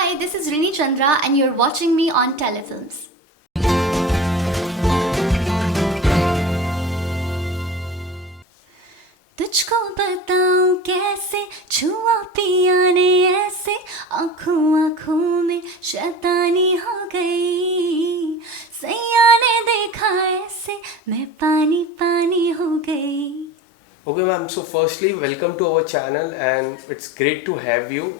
Hi, this is Rini Chandra and you're watching me on Telefilms. तुझको बताऊं कैसे छुआ पिया ने ऐसे आँखों आँखों में शैतानी हो गई सैया ने देखा ऐसे मैं पानी पानी हो गई. Okay, ma'am. So, firstly, welcome to our channel, and it's great to have you.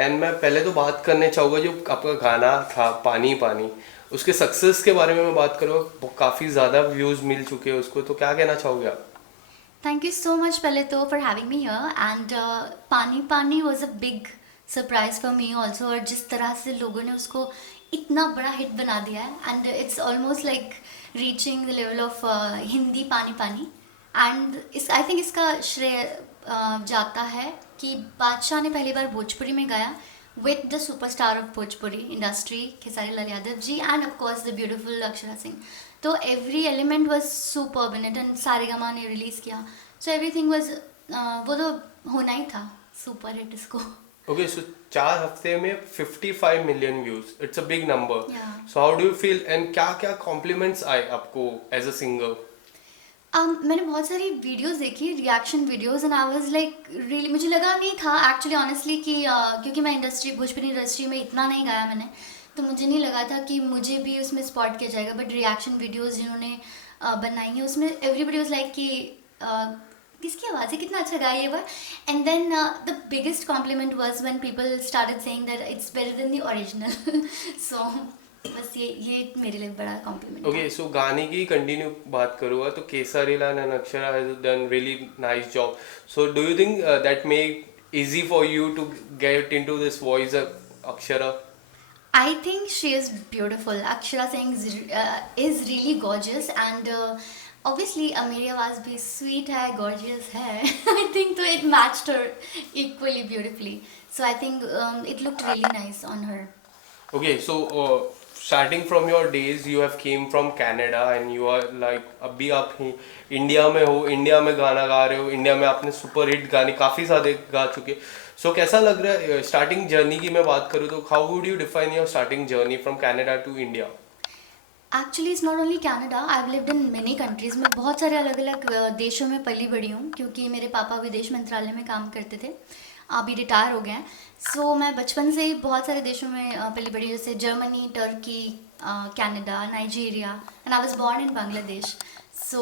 And मैं पहले तो बात करने चाहूँगा जो आपका गाना था पानी पानी उसके सक्सेस के बारे में मैं बात करूँगा. काफ़ी ज़्यादा व्यूज़ मिल चुके हैं उसको, तो क्या कहना चाहोगे आप? Thank you so much पहले तो for having me here and पानी पानी was a big surprise for me also और जिस तरह से लोगों ने उसको इतना बड़ा हिट बना दिया है and it's almost like reaching the level of Hindi पानी पानी and इस I think इसका श्रेय जाता है कि बादशाह ने पहली बार भोजपुरी में गाया with the superstar of Bhojpuri industry Khesari Lal Yadav ji and of course the beautiful Akshara Singh. तो every element was superb in it and Saregama ने रिलीज़ किया so everything was वो तो होना ही था सुपर हिट इसको. Okay, so 4 हफ्ते में 55 million views. It's a big number. Yeah. So how do you feel and क्या क्या compliments आए आपको as a singer? मैंने बहुत सारी वीडियोस देखी reaction videos and I was like really मुझे लगा नहीं था एक्चुअली ऑनेस्टली कि क्योंकि मैं भोजपुरी इंडस्ट्री में इतना नहीं गाया मैंने तो मुझे नहीं लगा था कि मुझे भी उसमें स्पॉट किया जाएगा बट रिएक्शन वीडियोस जिन्होंने बनाई हैं उसमें एवरीबडी वाज लाइक कि किसकी आवाज़ है कितना अच्छा गाया ये बार and then the biggest compliment was when people started saying that it's better than the original so बस ये मेरे लिए बड़ा कॉम्प्लीमेंट. ओके, सो गाने की कंटिन्यू बात करूँगा तो Kesari Lal and Akshara has done really nice job. So do you think that make easy for you to get into this voice Akshara? I think she is beautiful. Akshara Singh is really gorgeous and obviously मेरी आवाज़ भी sweet है, gorgeous है. I think तो it matched her equally beautifully. So I think it looked really nice on her. Okay, so starting from your days, you have came from Canada and you are like अभी आप India में हो, India में गाना गा रहे हो, India में आपने सुपर हिट गाने काफ़ी ज़्यादा गा चुके. सो कैसा लग रहा है स्टार्टिंग जर्नी की मैं बात करूँ तो how would you define your starting journey from Canada to India? Actually it's not only Canada I have lived in many countries. मैं बहुत सारे अलग अलग देशों में पली बड़ी हूँ क्योंकि मेरे पापा विदेश मंत्रालय में काम करते थे, अभी रिटायर हो गए हैं. सो मैं बचपन से ही बहुत सारे देशों में पली बड़ी जैसे Germany, Turkey, Canada, Nigeria and I was born in Bangladesh. So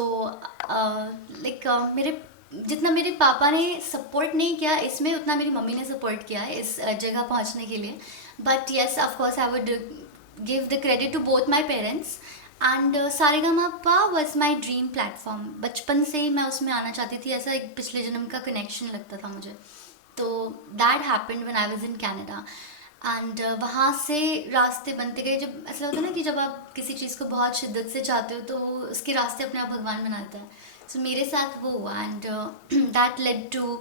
like मेरे जितना मेरे पापा ने सपोर्ट नहीं किया इसमें उतना मेरी मम्मी ने सपोर्ट किया है इस जगह पहुंचने के लिए. But yes of course I would give the credit to both my parents and Saregamapa was my dream platform. बचपन से ही मैं उसमें आना चाहती थी, ऐसा एक पिछले जन्म का कनेक्शन लगता था मुझे. तो that happened when I was in Canada and वहाँ से रास्ते बनते गए. जब ऐसा होता है ना कि जब आप किसी चीज़ को बहुत शिद्दत से चाहते हो तो उसके रास्ते अपने आप भगवान बनाता है. सो मेरे साथ वो हुआ and that led to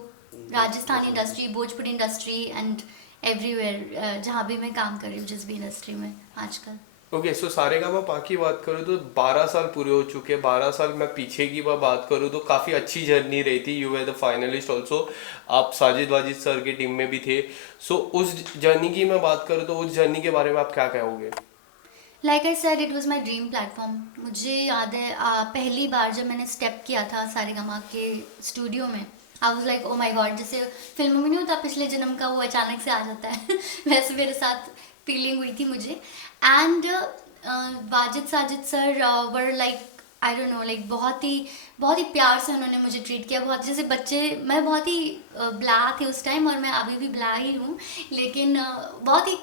Rajasthani industry, Bhojpuri industry and everywhere जहाँ भी मैं काम कर रही हूँ जिस भी इंडस्ट्री में आजकल. ओके, सो सारेगामापा की बात करूँ तो 12 साल पूरे हो चुके हैं. 12 साल मैं पीछे की बात करूँ तो काफ़ी अच्छी जर्नी रही थी. You were the finalist also, आप साजिद वाजिद सर के टीम में भी थे. सो उस जर्नी की मैं बात करूँ तो उस जर्नी के बारे में आप क्या कहोगे? Like I said it was my dream platform. मुझे याद है पहली बार जब मैंने स्टेप किया था सारेगामा के स्टूडियो में I was like oh my God. जैसे फिल्मों में नहीं होता पिछले जन्म का वो अचानक से आ जाता है वैसे मेरे साथ फीलिंग हुई थी मुझे. And Wajid Sajid sir were like I don't know like बहुत ही प्यार से उन्होंने मुझे ट्रीट किया. बहुत जैसे बच्चे, मैं बहुत ही ब्ला थी उस टाइम और मैं अभी भी ब्ला ही हूँ लेकिन बहुत ही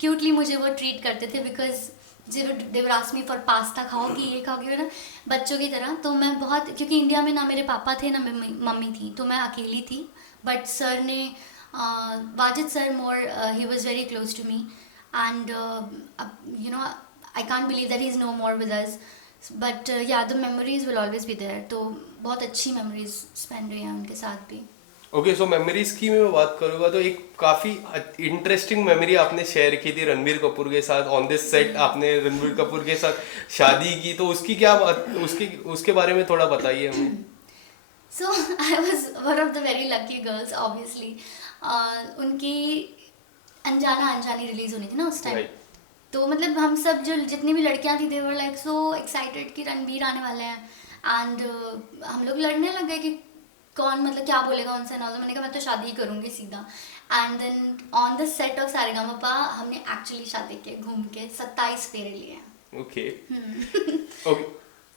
क्यूटली मुझे वो ट्रीट करते थे because they were ask me for pasta, खाओगी ये खाओगी ना बच्चों की तरह. तो मैं बहुत, क्योंकि इंडिया में ना मेरे पापा थे ना मम्मी थी तो मैं अकेली थी. बट सर ने Wajid sir more he was very close to me and you know I can't believe that he is no more with us. But yeah the memories will always be there. तो बहुत अच्छी memories spend रही हैं उनके साथ भी. Okay, सो memories की मैं बात करूँगा तो एक काफ़ी इंटरेस्टिंग मेमोरी आपने शेयर की थी रणबीर कपूर के साथ. ऑन दिस सेट आपने रणबीर कपूर के साथ शादी की, तो उसकी क्या बात, उसके बारे में थोड़ा बताइए हमें. So I was one of the very lucky girls obviously. उनकी अनजाना अनजानी रिलीज होनी थी ना उस टाइम। राइट। तो मतलब हम सब जो जितनी भी लड़कियां थी, दे वर लाइक सो एक्साइटेड कि रणबीर आने वाले हैं। एंड हम लोग लड़ने लग गए कि कौन मतलब क्या बोलेगा उनसे ना। तो मैंने कहा मैं तो शादी ही करूंगी सीधा। And then on the set of Saregamapa हमने एक्चुअली शादी की, घूम के 27 फेरे लिए। Okay. Okay.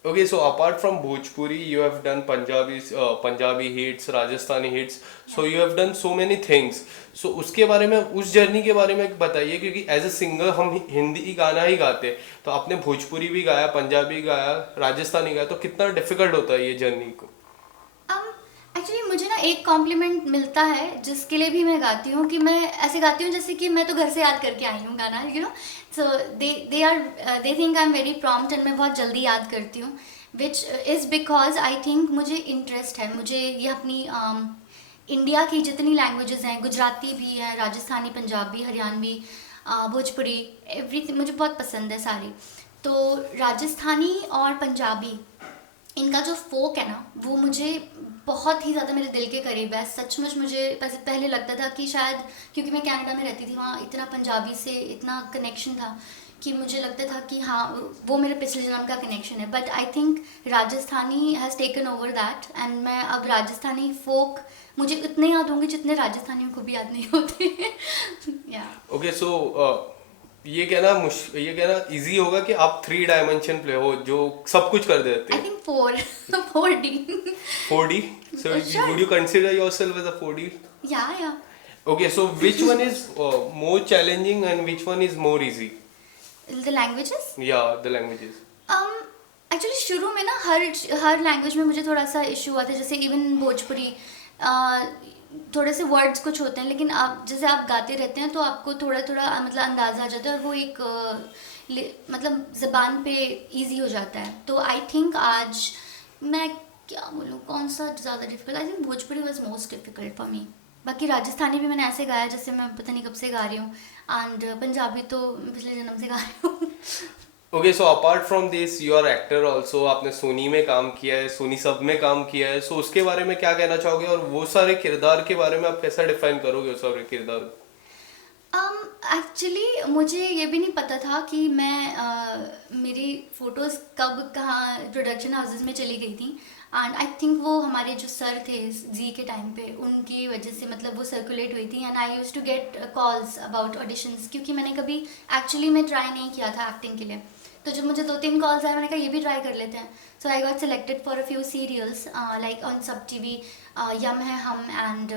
Okay, so apart from Bhojpuri, you have done Punjabi hits, Rajasthani hits. So you have done so many things. So उसके बारे में, उस जर्नी के बारे में बताइए, क्योंकि एज अ सिंगर हम हिंदी ही गाना ही गाते हैं, तो आपने भोजपुरी भी गाया, पंजाबी गाया, राजस्थानी गाया, तो कितना डिफिकल्ट होता है ये जर्नी को? एक्चुअली मुझे ना एक कॉम्प्लीमेंट मिलता है जिसके लिए भी मैं गाती हूँ, कि मैं ऐसे गाती हूँ जैसे कि मैं तो घर से याद करके आई हूँ गाना, you know. So they think I am very prompt and मैं बहुत जल्दी याद करती हूँ, which is because I think मुझे इंटरेस्ट है। मुझे ये अपनी इंडिया की जितनी लैंग्वेजेस हैं, गुजराती भी है, राजस्थानी, पंजाबी, हरियाणवी, भोजपुरी, एवरीथिंग मुझे बहुत पसंद है सारी। तो राजस्थानी और पंजाबी, इनका जो फोक है ना, वो मुझे बहुत ही ज़्यादा मेरे दिल के करीब है। सचमुच मुझे पहले लगता था कि शायद क्योंकि मैं कनाडा में रहती थी, वहाँ इतना पंजाबी से इतना कनेक्शन था कि मुझे लगता था कि हाँ वो मेरे पिछले जन्म का कनेक्शन है। But I think Rajasthani has taken over that, and मैं अब राजस्थानी फोक मुझे उतने याद होंगे जितने राजस्थानियों को भी याद नहीं होते। या ओके, सो ये कहना इजी होगा कि आप 3 डायमेंशन प्ले हो जो सब कुछ कर देते आई हैं। Think 4D। 4D? So Sure. would you consider yourself as a 4D? या Okay, so which one is more challenging and which one is more easy? The languages. Yeah, the languages. Actually शुरू में ना हर language में मुझे थोड़ा सा issue हुआ था। जैसे इवन भोजपुरी, थोड़े से वर्ड्स कुछ होते हैं, लेकिन आप जैसे आप गाते रहते हैं तो आपको थोड़ा थोड़ा मतलब अंदाज़ा आ जाता है, और वो एक मतलब ज़बान पे इजी हो जाता है। तो आई थिंक आज मैं क्या बोलूँ कौन सा ज़्यादा difficult, I think Bhojpuri was most difficult for me. बाकी राजस्थानी भी मैंने ऐसे गाया जैसे मैं पता नहीं कब से गा रही हूँ, एंड पंजाबी तो पिछले जन्म से गा रही हूँ। Okay, so apart from this, you are actor also. आपने सोनी में काम किया है, सोनी सब में काम किया है. So उसके बारे में क्या कहना चाहोगे, और वो सारे किरदार के बारे में आप कैसा डिफाइन करोगे उस सारे किरदार? एक्चुअली मुझे ये भी नहीं पता था कि मैं मेरी फ़ोटोज़ कब कहाँ प्रोडक्शन हाउसेस में चली गई थी। एंड आई थिंक वो हमारे जो सर थे जी के टाइम पे, उनकी वजह से मतलब वो सर्कुलेट हुई थी। And I use to get calls about auditions, क्योंकि मैंने कभी एक्चुअली में ट्राई नहीं किया था एक्टिंग के लिए। तो जब मुझे 2-3 कॉल्स आए, मैंने कहा ये भी ट्राई कर लेते हैं। So I got selected for a few serials like on Sab TV, Yam Hain Hum, and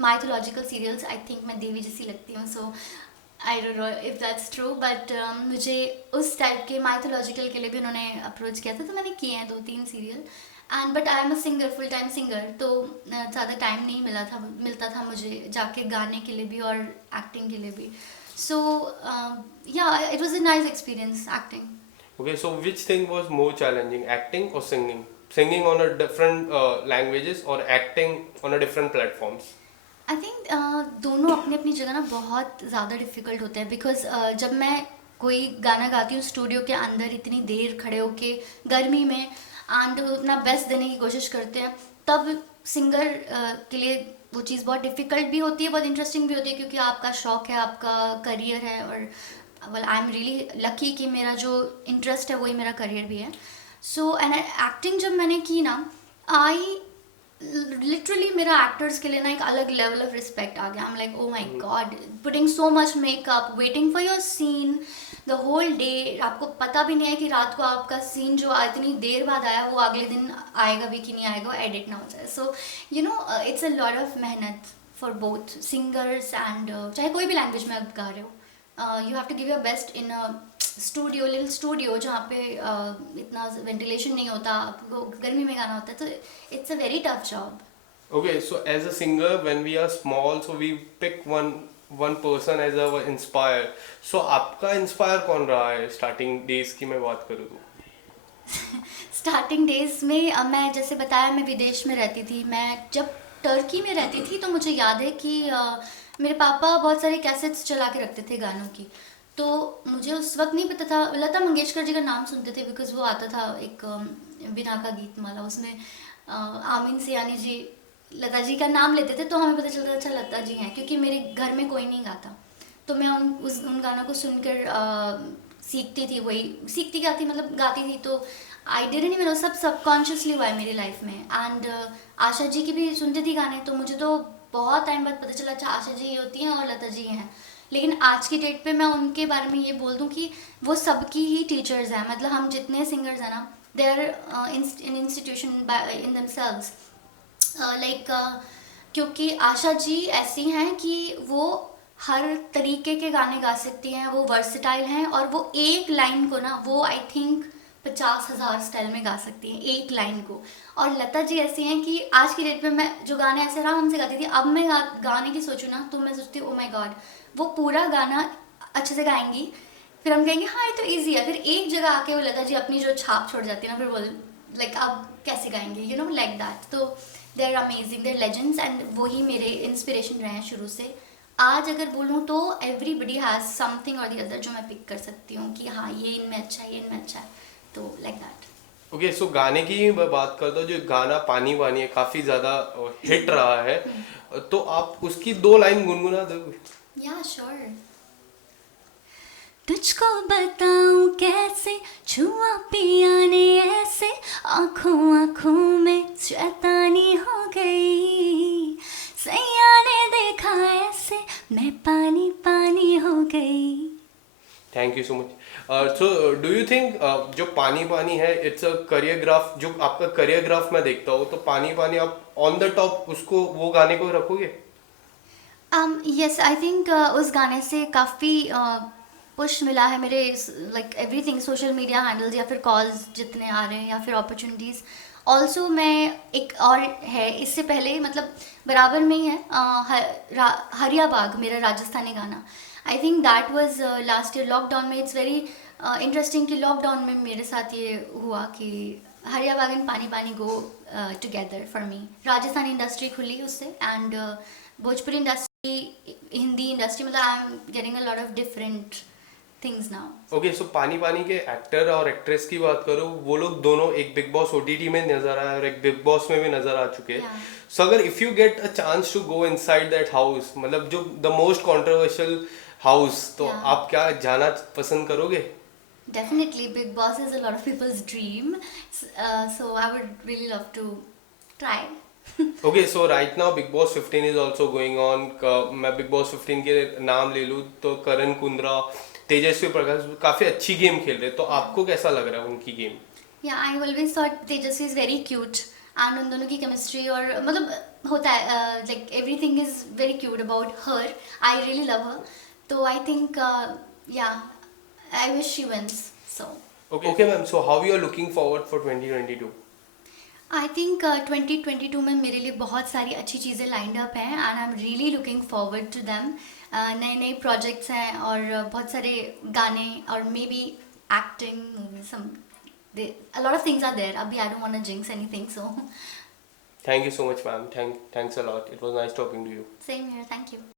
mythological serials. I think मैं देवी जैसी लगती हूँ, so I don't know if that's true, but मुझे उस टाइप के माइथोलॉजिकल के लिए भी उन्होंने अप्रोच किया था, तो मैंने किए हैं 2-3 serial. And but I am a singer, full time singer, तो ज़्यादा टाइम नहीं मिलता था मुझे जाके गाने के लिए भी और एक्टिंग के लिए भी। So yeah, it was a nice experience acting. Okay, so which thing was more challenging, acting or singing? Singing on a different languages or acting on a different platforms? I think दोनों अपनी अपनी जगह ना बहुत ज़्यादा difficult होते हैं, because जब मैं कोई गाना गाती हूँ स्टूडियो के अंदर इतनी देर खड़े होके गर्मी में, एंड अपना बेस्ट देने की कोशिश करते हैं, तब सिंगर के लिए वो चीज़ बहुत डिफ़िकल्ट भी होती है, बहुत इंटरेस्टिंग भी होती है, क्योंकि आपका शौक़ है, आपका करियर है। और well I am really lucky कि मेरा जो इंटरेस्ट है वही मेरा करियर भी है। सो एंड एक्टिंग जब मैंने की ना, आई लिटरली मेरा एक्टर्स के लिए ना एक अलग लेवल ऑफ रिस्पेक्ट आ गया। I am like oh my God, putting so much makeup, waiting for your scene the whole day. आपको पता भी नहीं है कि रात को आपका सीन जो इतनी देर बाद आया वो अगले दिन आएगा भी कि नहीं आएगा, एडिट ना हो जाए। So you know it's a lot of मेहनत फॉर बोथ सिंगर्स एंड चाहे कोई भी लैंग्वेज में आप गा रहे हो, you have to give your best in a studio, little studio, जहाँ पे इतना वेंटिलेशन नहीं होता, आपको गर्मी में गाना होता है, तो it's a very tough job. Okay, so as a singer, when we are small, so we pick one person as our inspire. So आपका inspire कौन रहा है starting days की मैं बात करूँ तो? स्टार्टिंग डेज में मैं जैसे बताया मैं विदेश में रहती थी। मैं जब टर्की में रहती थी तो मुझे याद है कि मेरे पापा बहुत सारे कैसेट्स चला के रखते थे गानों की। तो मुझे उस वक्त नहीं पता था, लता मंगेशकर जी का नाम सुनते थे बिकॉज वो आता था एक बिना का गीत माला, उसमें आमीन सियानी जी लता जी का नाम लेते थे, तो हमें पता चलता था अच्छा लता जी हैं, क्योंकि मेरे घर में कोई नहीं गाता। तो मैं उन गानों को सुनकर सीखती थी, वही सीखती क्या थी, मतलब गाती थी। तो आई डिडंट इवन नो, सब सबकॉन्शियसली हुआ है मेरी लाइफ में। एंड आशा जी की भी सुनती थी गाने, तो मुझे तो बहुत टाइम बाद पता चला अच्छा आशा जी ये होती हैं और लता जी ये हैं। लेकिन आज की डेट पे मैं उनके बारे में ये बोल दूं कि वो सबकी ही टीचर्स हैं। मतलब हम जितने सिंगर्स हैं ना, they are in institution in themselves, like क्योंकि आशा जी ऐसी हैं कि वो हर तरीके के गाने गा सकती हैं, वो वर्सटाइल हैं, और वो एक लाइन को ना, वो आई थिंक 50,000 स्टाइल में गा सकती हैं एक लाइन को। और लता जी ऐसी हैं कि आज की डेट में मैं जो गाने ऐसे आराम से गाती थी, अब मैं गाने की सोचूं ना तो मैं सोचती हूँ ओ माय गॉड, वो पूरा गाना अच्छे से गाएंगी, फिर हम कहेंगे हाँ ये तो ईजी है, फिर एक जगह आके वो लता जी अपनी जो छाप छोड़ जाती है ना, फिर बोल लाइक अब कैसे गाएंगे, यू नो लाइक दैट। तो they are amazing, they are legends, and वही मेरे इंस्पिरेशन रहे हैं शुरू से। आज अगर बोलूँ तो एवरीबडी हैज़ समथिंग और दी अदर जो मैं पिक कर सकती हूँ कि हाँ ये इनमें अच्छा है, ये इनमें अच्छा है, तो लाइक दैट। ओके, सो गाने की मैं बात करता हूँ, जो गाना पानी पानी है काफी ज्यादा हिट रहा है, तो आप उसकी 2 लाइन गुनगुना दोगे? या श्योर। तुझको बताऊं कैसे छुआ पिया ने ऐसे, आंखों आंखों में शैतानी हो गई, सैया ने देखा ऐसे मैं पानी पानी हो गई। Thank you so much. So do you think जो पानी पानी है इट्स अ करियोग्राफ, जो आपका करियोग्राफ मैं देखता हूँ, तो पानी पानी आप ऑन द टॉप उसको, वो गाने को रखोगे? यस, आई थिंक उस गाने से काफ़ी पुश मिला है मेरे, like everything, social media handles या फिर कॉल्स जितने आ रहे हैं या फिर अपॉर्चुनिटीज़। ऑल्सो मैं एक और है इससे पहले, मतलब बराबर में ही है, हरिया बाग मेरा राजस्थानी गाना। I think that was last year lockdown में। इट्स वेरी इंटरेस्टिंग कि लॉकडाउन में मेरे साथ ये हुआ कि हरिया बाग and Paani Paani go together for me. Rajasthani industry खुली उससे, and Bhojpuri industry, Hindi industry, मतलब I am getting a lot of different things now. Okay, so Paani Paani के एक्टर और एक्ट्रेस की बात करो, वो लोग दोनों एक बिग बॉस ओटीटी में नजर आए और एक बिग बॉस में भी नजर आ चुके हैं। Yeah. सो अगर if you get a chance to go inside that house, मतलब जो द मोस्ट कंट्रोवर्शियल हाउस, तो Yeah. आप क्या जाना पसंद करोगे? Definitely, Big Boss is a lot of people's dream, so I would really love to try. Okay, so right now big boss 15 is also going on. मैं big boss 15 के नाम ले लूँ तो करण कुंद्रा, तेजस्वी प्रकाश काफी अच्छी गेम खेल रहे हैं, तो आपको कैसा लग रहा है उनकी game? Yeah, I always thought Tejasvi is very cute, and उन दोनों की chemistry, और मतलब होता है, like everything is very cute about her. I really love her. तो I think yeah, I wish she wins. So okay ma'am, so how you are looking forward for 2022? I think 2022 में मेरे लिए बहुत सारी अच्छी चीज़ें लाइंड अप हैं, and I am really looking forward to them. नए नए प्रोजेक्ट्स हैं और बहुत सारे गाने, और maybe acting, movies, some a lot of things are there. Abhi, I don't want to jinx anything, so thank you so much ma'am, thanks a lot, it was nice talking to you. same here. Thank you.